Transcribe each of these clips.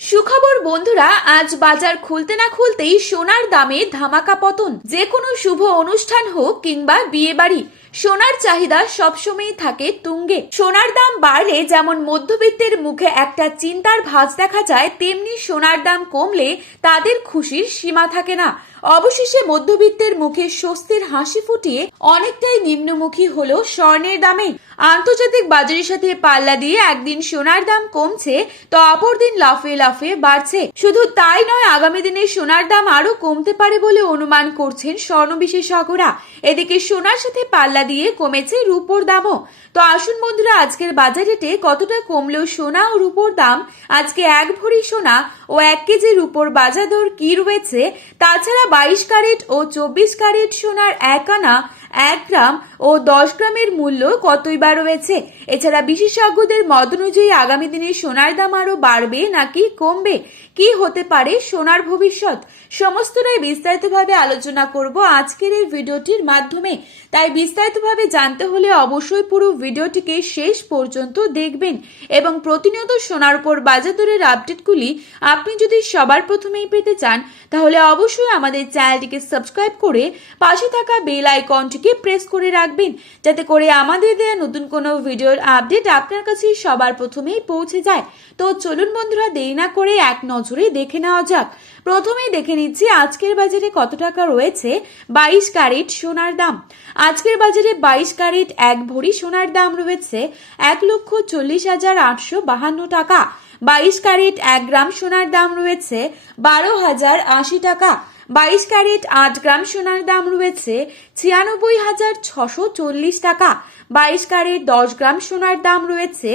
সুখবর, বন্ধুরা, আজ বাজার খুলতে না খুলতেই সোনার দামে ধামাকা পতন। যে কোনো শুভ অনুষ্ঠান হোক কিংবা বিয়ে বাড়ি, সোনার চাহিদা সবসময়ই থাকে তুঙ্গে। সোনার দাম বাড়লে যেমন মধ্যবিত্তের মুখে একটা চিন্তার ভাঁজ দেখা যায়, তেমনি সোনার দাম কমলে তাদের খুশির সীমা থাকে না। অবশেষে মধ্যবিত্তের মুখে স্বস্তির হাসি ফুটিয়ে অনেকটাই নিম্নমুখী হলো স্বর্ণের দামে। আন্তর্জাতিক বাজারের সাথে পাল্লা দিয়ে একদিন সোনার দাম কমছে, তো অপরদিন লাফে লাফে বাড়ছে। শুধু তাই নয়, আগামী দিনে সোনার দাম আরও কমতে পারে বলে অনুমান করছেন স্বর্ণ বিশেষজ্ঞরা। এদিকে সোনার সাথে পাল্লা দিয়ে কমেছে রূপোর দামও। তো আসুন বন্ধুরা, আজকের বাজার রেটে কতটা কমলেও সোনা ও রূপোর দাম? আজকে এক ভরি সোনা ও এক কেজি রূপোর বাজার দর কি রয়েছে? তাছাড়া বাইশ ক্যারেট ও চব্বিশ ক্যারেট সোনার এক আনা এক গ্রাম ও দশ গ্রামের মূল্য কতই বা রয়েছে? এছাড়া বিশেষজ্ঞদের মত অনুযায়ী আগামী দিনে সোনার দাম আরও বাড়বে নাকি কমবে? কি হতে পারে সোনার ভবিষ্যৎ? সমস্তটাই বিস্তারিতভাবে আলোচনা করব আজকের এই ভিডিওটির মাধ্যমে। তাই বিস্তারিতভাবে জানতে হলে অবশ্যই পুরো ভিডিওটিকে শেষ পর্যন্ত দেখবেন এবং প্রতিনিয়ত সোনার উপর বাজার দরের আপডেটগুলি আপনি যদি সবার প্রথমেই পেতে চান, তাহলে অবশ্যই আমাদের চ্যানেলটিকে সাবস্ক্রাইব করে পাশে থাকা বেল আইকনটিকে প্রেস করে রাখবেন। যাতে করে আমাদের দেওয়া নতুন কোনো ভিডিওর আপডেট আপনার কাছে সবার প্রথমেই পৌঁছে যায়। তো চলুন বন্ধুরা, দেরি না করে এক নজরে দেখে নেওয়া যাক। প্রথমেই দেখে নিচ্ছি আজকের বাজারে কত টাকা রয়েছে? বাইশ ক্যারেট সোনার দাম। আজকের বাজারে বাইশ ক্যারেট এক ভরি সোনার দাম রয়েছে এক লক্ষ চল্লিশ হাজার আটশো বাহান্ন টাকা। বাইশ ক্যারেট এক গ্রাম সোনার দাম রয়েছে বারো হাজার আশি টাকা। বাইশ ক্যারেট আট গ্রাম সোনার দাম রয়েছে ছিয়ানব্বই হাজার ছশো চল্লিশ টাকা। বাইশ ক্যারেট দশ গ্রাম সোনার দাম রয়েছে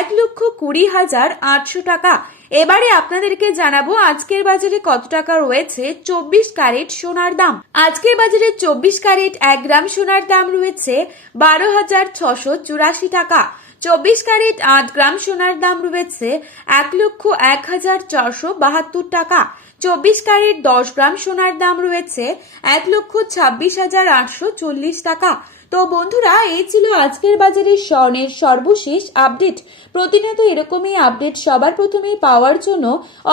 এক লক্ষ কুড়ি হাজার আটশো টাকা। এবারে আপনাদেরকে জানাব আজকের বাজারে কত টাকা রয়েছে চব্বিশ ক্যারেট সোনার দাম। আজকের বাজারে চব্বিশ ক্যারেট এক গ্রাম সোনার দাম রয়েছে বারো হাজার ছশো চুরাশি টাকা। চব্বিশ ক্যারেট আট গ্রাম সোনার দাম রয়েছে এক লক্ষ এক হাজার চারশো বাহাত্তর টাকা। চব্বিশ ক্যারেট দশ গ্রাম সোনার দাম রয়েছে এক লক্ষ ছাব্বিশ হাজার আটশো চল্লিশ টাকা। তো বন্ধুরা, এই ছিল আজকের বাজারের স্বর্ণের সর্বশেষ আপডেট। প্রতিনিয়ত এরকমই আপডেট সবার প্রথমেই পাওয়ার জন্য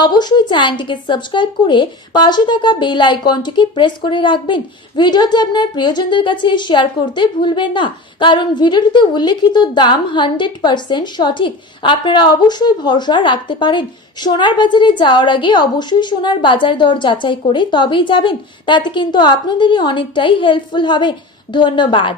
অবশ্যই চ্যানেলটিকে সাবস্ক্রাইব করে পাশে থাকা বেল আইকনটিকে প্রেস করে রাখবেন। ভিডিওটি আপনার প্রিয়জনদের কাছে শেয়ার করতে ভুলবেন না। কারণ ভিডিওটিতে উল্লেখিত দাম হান্ড্রেড পার্সেন্ট সঠিক। আপনারা অবশ্যই ভরসা রাখতে পারেন। সোনার বাজারে যাওয়ার আগে অবশ্যই সোনার বাজার দর যাচাই করে তবেই যাবেন। তাতে কিন্তু আপনাদেরই অনেকটাই হেল্পফুল হবে। ধন্যবাদ।